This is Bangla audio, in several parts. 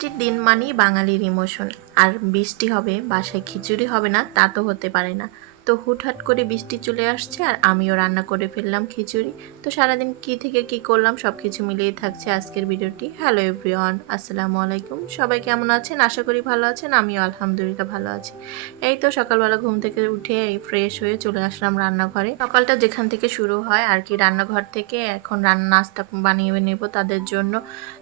বৃষ্টির দিন মানেই বাঙালির ইমোশন। আর বৃষ্টি হবে, বাসায় খিচুড়ি হবে না তা তো হতে পারে না। তো হুটহাট করে বৃষ্টি চলে আসছে আর আমিও রান্না করে ফেললাম খিচুড়ি। তো সারাদিন কি থেকে কি করলাম সব কিছু মিলিয়ে থাকছে আজকের ভিডিওটি। হ্যালো এভরিওয়ান, আসসালামু আলাইকুম। সবাই কেমন আছেন? আশা করি ভালো আছেন। আমিও আলহামদুলিল্লাহ ভালো আছি। এই তো সকালবেলা ঘুম থেকে উঠে ফ্রেশ হয়ে চলে আসলাম রান্নাঘরে। সকালটা যেখান থেকে শুরু হয় আর কি, রান্নাঘর থেকে। এখন নাস্তা বানিয়ে নেব তাদের জন্য।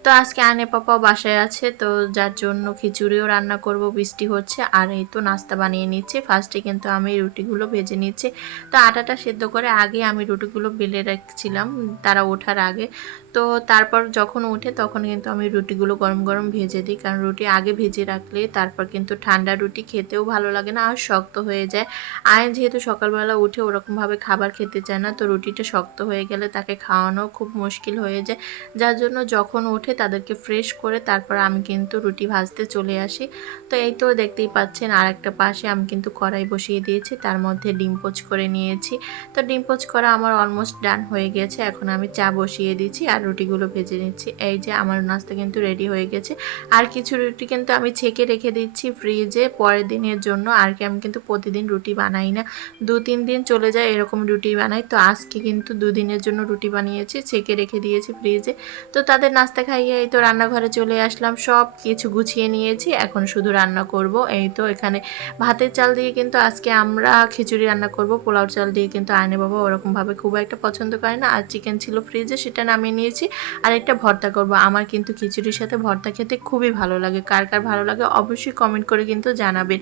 তো আজকে আনে পাপাও বাসায় আছে, তো যার জন্য খিচুড়িও রান্না করব। বৃষ্টি হচ্ছে আর এই তো নাস্তা বানিয়ে নিচ্ছি। ফার্স্টে কিন্তু আমি রুটিগুলো ভেজে নিচ্ছি। তো আটাটা সেদ্ধ করে আগে আমি রুটিগুলো বেলে রাখছিলাম তারা ওঠার আগে। তো তারপর যখন ওঠে তখন কিন্তু আমি রুটিগুলো গরম গরম ভেজে দিই, কারণ রুটি আগে ভেজে রাখলে তারপর কিন্তু ঠান্ডা রুটি খেতেও ভালো লাগে না আর শক্ত হয়ে যায়। আয়ন যেহেতু সকালবেলা উঠে ওরকমভাবে খাবার খেতে চায় না, তো রুটিটা শক্ত হয়ে গেলে তাকে খাওয়ানো খুব মুশকিল হয়ে যায়। যার জন্য যখন ওঠে তাদেরকে ফ্রেশ করে তারপর আমি কিন্তু রুটি ভাজতে চলে আসি। তো এই তো দেখতেই পাচ্ছেন আর একটা পাশে আমি কিন্তু কড়াই বসিয়ে দিয়েছি, তার মধ্যে ডিম পোচ করে নিয়েছি। তো ডিম পোচ করা আমার অলমোস্ট ডান হয়ে গেছে। এখন আমি চা বসিয়ে দিচ্ছি আর রুটিগুলো ভেজে নিচ্ছি। এই যে আমার নাস্তা কিন্তু রেডি হয়ে গেছে। আর কিছু রুটি কিন্তু আমি ছেঁকে রেখে দিচ্ছি ফ্রিজে পরের দিনের জন্য। আর কি আমি কিন্তু প্রতিদিন রুটি বানাই না, 2-3 দিন চলে যায় এরকম রুটি বানাই। তো আজকে কিন্তু 2 দিনের জন্য রুটি বানিয়েছি, ছেঁকে রেখে দিয়েছি ফ্রিজে। তো তাদের নাস্তা খাইয়ে এই তো রান্নাঘরে চলে আসলাম, সব কিছু গুছিয়ে নিয়েছি। এখন শুধু রান্না করব। এই তো এখানে ভাতের চাল দিয়ে কিন্তু আজকে আমরা খিচুড়ি রান্না করব। পোলাও চাল দিয়ে কিন্তু আয়নে বাবা ওরকমভাবে খুব একটা পছন্দ করে না। আর চিকেন ছিল ফ্রিজে, সেটা নামিয়ে নিয়েছি। আর একটা ভর্তা করব। আমার কিন্তু খিচুড়ির সাথে ভর্তা খেতে খুবই ভালো লাগে। কার কার ভালো লাগে অবশ্যই কমেন্ট করে কিন্তু জানাবেন।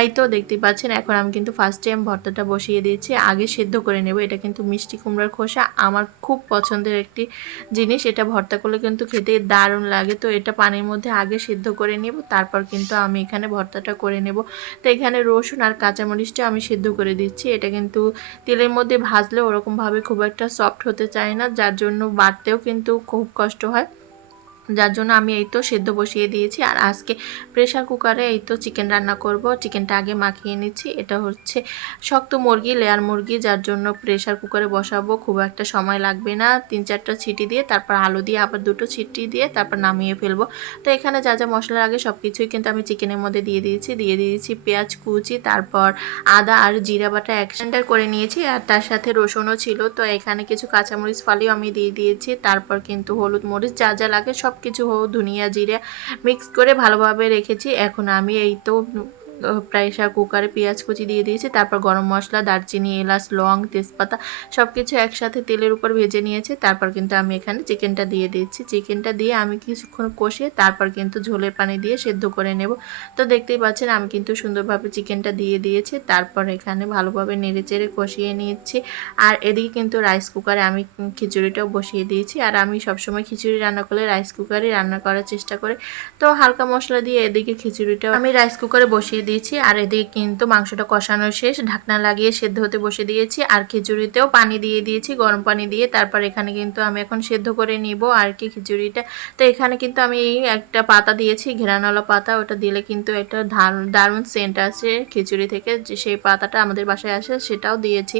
এই তো দেখতেই পাচ্ছেন এখন আমি কিন্তু ফার্স্ট টাইম ভর্তাটা বসিয়ে দিয়েছি। আগে সেদ্ধ করে নেব। এটা কিন্তু মিষ্টি কুমড়ার খোসা, আমার খুব পছন্দের একটি জিনিস। এটা ভর্তা করলে কিন্তু খেতে দারুণ লাগে। তো এটা পানির মধ্যে আগে সিদ্ধ করে নেব, তারপর কিন্তু আমি এখানে ভর্তাটা করে নেব। তো এখানে রসুন আর কাঁচামরিচটা আমি সিদ্ধ করে দিচ্ছি। এটা কিন্তু তেলের মধ্যে ভাজলে ওরকমভাবে খুব একটা সফট হতে চায় না, যার জন্য বাটতেও কিন্তু খুব কষ্ট হয়। যার জন্য আমি এই তো সেদ্ধ বসিয়ে দিয়েছি। আর আজকে প্রেশার কুকারে এই তো চিকেন রান্না করব। চিকেনটা আগে মাখিয়ে নিচ্ছি। এটা হচ্ছে শক্ত মুরগি, লেয়ার মুরগি, যার জন্য প্রেশার কুকারে বসাবো, খুব একটা সময় লাগবে না। 3-4টা ছিটি দিয়ে তারপর আলু দিয়ে আবার 2টো ছিটি দিয়ে তারপর নামিয়ে ফেলবো। তো এখানে যা যা মশলার আগে সব কিছুই কিন্তু আমি চিকেনের মধ্যে দিয়ে দিয়েছি পেঁয়াজ কুচি, তারপর আদা আর জিরা বাটা একসাথে করে নিয়েছি। আর তার সাথে রসুনও ছিল। তো এখানে কিছু কাঁচামরিচ ফালিও আমি দিয়ে দিয়েছি। তারপর কিন্তু হলুদ মরিচ যা যা লাগে সব কিছু ধনিয়া জিরে মিক্স করে ভালোভাবে রেখেছি। এখন আমি এই তো প্রেসার কুকারে পেঁয়াজ কুচি দিয়ে দিয়েছি, তারপর গরম মশলা, দারচিনি, এলাচ, লং, তেজপাতা সব কিছু একসাথে তেলের উপর ভেজে নিয়েছি। তারপর কিন্তু আমি এখানে চিকেনটা দিয়ে দিচ্ছি। চিকেনটা দিয়ে আমি কিছুক্ষণ কষিয়ে তারপর কিন্তু ঝোলের পানি দিয়ে সেদ্ধ করে নেব। তো দেখতেই পাচ্ছেন আমি কিন্তু সুন্দরভাবে চিকেনটা দিয়ে দিয়েছি। তারপর এখানে ভালোভাবে নেড়েচেড়ে কষিয়ে নিচ্ছি। আর এদিকে কিন্তু রাইস কুকারে আমি খিচুড়িটাও বসিয়ে দিয়েছি। আর আমি সবসময় খিচুড়ি রান্না করলে রাইস কুকারে রান্না করার চেষ্টা করি। তো হালকা মশলা দিয়ে এদিকে খিচুড়িটা আমি রাইস কুকারে বসিয়ে দিয়েছি। আর এদিকে কিন্তু মাংসটা কষানো শেষ, ঢাকনা লাগিয়ে সেদ্ধ হতে বসে দিয়েছি। আর খিচুড়িতেও পানি দিয়ে দিয়েছি, গরম পানি দিয়ে। তারপর এখানে কিন্তু আমি এখন সেদ্ধ করে নিব আর কি খিচুড়িটা। তো এখানে কিন্তু আমি এই একটা পাতা দিয়েছি, ঘেরানওয়ালা পাতা, ওটা দিলে কিন্তু একটা দারুণ সেন্ট আছে খিচুড়ি থেকে, যে সেই পাতাটা আমাদের বাসায় আসে সেটাও দিয়েছি।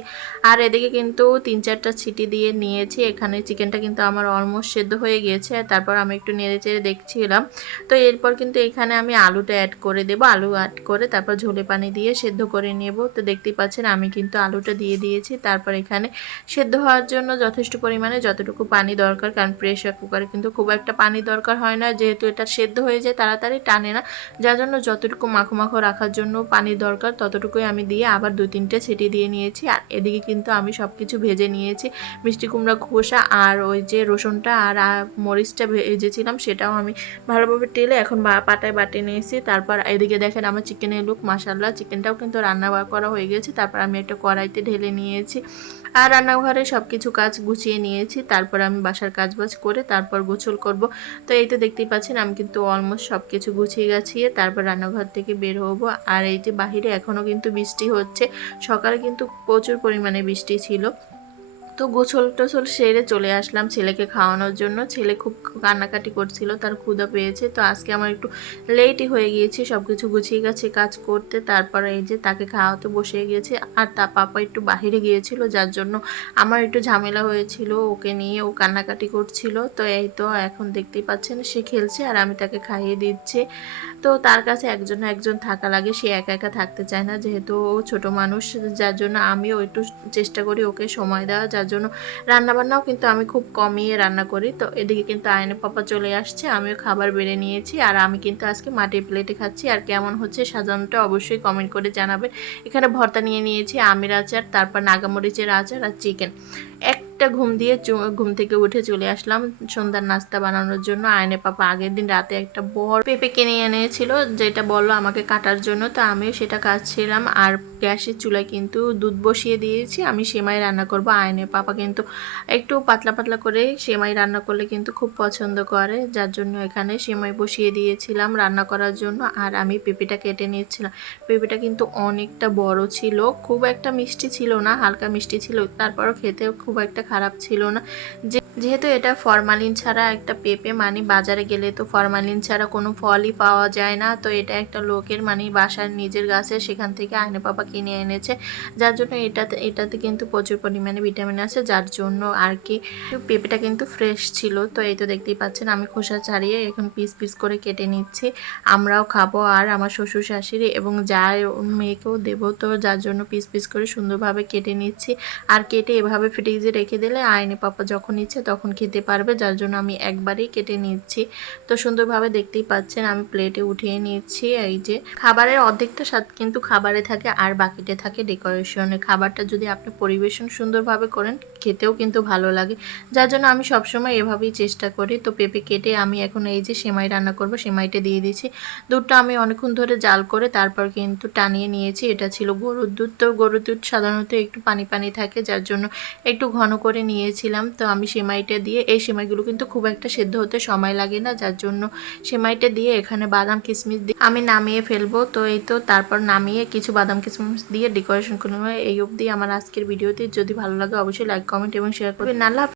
আর এদিকে কিন্তু 3-4টা ছিটি দিয়ে নিয়েছি। এখানে চিকেনটা কিন্তু আমার অলমোস্ট সেদ্ধ হয়ে গিয়েছে। তারপর আমি একটু নেড়ে চেড়ে দেখছিলাম। তো এরপর কিন্তু এখানে আমি আলুটা অ্যাড করে দেবো। আলু অ্যাড করে তারপর ঝোলে পানি দিয়ে সেদ্ধ করে নেব। তো দেখতেই পাচ্ছেন আমি কিন্তু আলুটা দিয়ে দিয়েছি। তারপর এখানে সেদ্ধ হওয়ার জন্য যথেষ্ট পরিমাণে যতটুকু পানি দরকার, কারণ প্রেসার কুকারে কিন্তু খুব একটা পানি দরকার হয় না, যেহেতু এটা সেদ্ধ হয়ে যায় তাড়াতাড়ি, টানে না। যার জন্য যতটুকু মাখো মাখো রাখার জন্য পানি দরকার ততটুকুই আমি দিয়ে আবার 2-3টে ছিটি দিয়ে নিয়েছি। আর এদিকে কিন্তু আমি সব কিছু ভেজে নিয়েছি, মিষ্টি কুমড়া খোসা আর ওই যে রসুনটা আর মরিচটা ভেজেছিলাম সেটাও আমি ভালোভাবে টেলে এখন পাটায় বাটে নিয়েছি। তারপর এদিকে দেখেন আমার চিকেনের লুক, মাশাআল্লাহ, চিকেনটাও কিন্তু রান্না করা হয়ে গেছে। তারপর আমি একটা কড়াইতে ঢেলে নিয়েছি। আর রান্নাঘরে সব কিছু কাজ গুছিয়ে নিয়েছি। তারপর আমি বাসার কাজবাজ করে তারপর গোসল করব। তো এই তো দেখতেই পাচ্ছেন আমি কিন্তু অলমোস্ট সব কিছু গুছিয়ে গাছিয়ে তারপর রান্নাঘর থেকে বের হবো। আর এই যে বাহিরে এখনও কিন্তু বৃষ্টি হচ্ছে, সকালে কিন্তু প্রচুর পরিমাণে বৃষ্টি ছিল। তো গোসল টোসল সেরে চলে আসলাম ছেলেকে খাওয়ানোর জন্য। ছেলে খুব কান্নাকাটি করছিল, তার ক্ষুধা পেয়েছে। তো আজকে আমার একটু লেটই হয়ে গিয়েছে সব কিছু গুছিয়ে গেছে কাজ করতে। তারপরে এই যে তাকে খাওয়াতে বসে গিয়েছে। আর তার পাপা একটু বাহিরে গিয়েছিল, যার জন্য আমার একটু ঝামেলা হয়েছিল ওকে নিয়ে। ও কান্নাকাটি করছিল। তো এই তো এখন দেখতেই পাচ্ছেন সে খেলছে আর আমি তাকে খাইয়ে দিচ্ছি। তো তার কাছে একজন না একজন থাকা লাগে, সে একা একা থাকতে চায় না, যেহেতু ও ছোট মানুষ। যার জন্য আমিও একটু চেষ্টা করি ওকে সময় দেওয়া। যার জন্য রান্নাবান্নাও কিন্তু আমি খুব কমিয়ে রান্না করি। তো এদিকে কিন্তু আয়নের পাপা চলে আসছে, আমিও খাবার বেড়ে নিয়েছি। আর আমি কিন্তু আজকে মাটির প্লেটে খাচ্ছি। আর কেমন হচ্ছে সাজানোটা অবশ্যই কমেন্ট করে জানাবেন। এখানে ভর্তা নিয়ে নিয়েছি, আমের আচার, তারপর নাগামরিচের আচার আর চিকেন। একটা ঘুম দিয়ে ঘুম থেকে উঠে চলে আসলাম সন্ধ্যার নাস্তা বানানোর জন্য। আয়নের পাপা আগের দিন রাতে একটা বড় পেঁপে কিনে এনেছিল, যেটা বললো আমাকে কাটার জন্য। তো আমিও সেটা কাটছিলাম। আর গ্যাসের চুলায় কিন্তু দুধ বসিয়ে দিয়েছি, আমি সেমাই রান্না করব। আয়নের পাপা কিন্তু একটু পাতলা পাতলা করে সেমাই রান্না করলে কিন্তু খুব পছন্দ করে, যার জন্য এখানে সেমাই বসিয়ে দিয়েছিলাম রান্না করার জন্য। আর আমি পেঁপেটা কেটে নিয়েছিলাম। পেঁপেটা কিন্তু অনেকটা বড় ছিল, খুব একটা মিষ্টি ছিল না, হালকা মিষ্টি ছিল, তারপরও খেতেও খুব একটা খারাপ ছিল না। যেহেতু এটা ফরমালিন ছাড়া একটা পেঁপে, মানে বাজারে গেলে তো ফরমালিন ছাড়া কোনো ফলই পাওয়া যায় না। তো এটা একটা লোকের মানে বাসার নিজের গাছে, সেখান থেকে আয়নের পাপা কিনে এনেছে, যার জন্য এটাতে কিন্তু প্রচুর পরিমাণে ভিটামিন আছে, যার জন্য আর কি পেঁপেটা কিন্তু ফ্রেশ ছিল। তো এই তো দেখতেই পাচ্ছেন আমি খোসা ছাড়িয়ে এখন পিস পিস করে কেটে নিচ্ছি। আমরাও খাবো আর আমার শ্বশুর শাশুড়ি এবং যার মেয়েকেও দেবো। তো যার জন্য পিস পিস করে সুন্দরভাবে কেটে নিচ্ছি। আর কেটে এভাবে ফ্রিজে রেখে দিলে আয়নের পাপা যখন ইচ্ছে তখন খেতে পারবে, যার জন্য আমি একবারেই কেটে নিচ্ছি। তো সুন্দরভাবে দেখতেই পাচ্ছেন আমি প্লেটে উঠিয়ে নিচ্ছি। এই যে খাবারের অর্ধেকটা স্বাদ কিন্তু খাবারে থাকে আর বাকিটা থাকে ডেকোরেশনে। খাবারটা যদি আপনি পরিবেশন সুন্দরভাবে করেন খেতেও কিন্তু ভালো লাগে, যার জন্য আমি সবসময় এভাবেই চেষ্টা করি। তো পেঁপে কেটে আমি এখন এই যে সেমাই রান্না করব, সেমাইটা দিয়ে দিচ্ছি। দুধটা আমি অনেকক্ষণ ধরে জাল করে তারপর কিন্তু টানিয়ে নিয়েছি। এটা ছিল গরুর দুধ। তো গরুর দুধ সাধারণত একটু পানি পানি থাকে, যার জন্য একটু ঘন করে নিয়েছিলাম। তো আমি সেমাইটা দিয়ে, এই সেমাইগুলো কিন্তু খুব একটা সেদ্ধ হতে সময় লাগে না, যার জন্য সেমাইটা দিয়ে এখানে বাদাম কিশমিশ দিয়ে আমি নামিয়ে ফেলবো। তো এই তো তারপর নামিয়ে কিছু বাদাম কিশমিশ দিয়ে ডেকোরেশন করে নেবো। এই অবধি আমার আজকের ভিডিওতে, যদি ভালো লাগে অবশ্যই লাইক কমেন্ট এবং শেয়ার করবেন। আল্লাহ।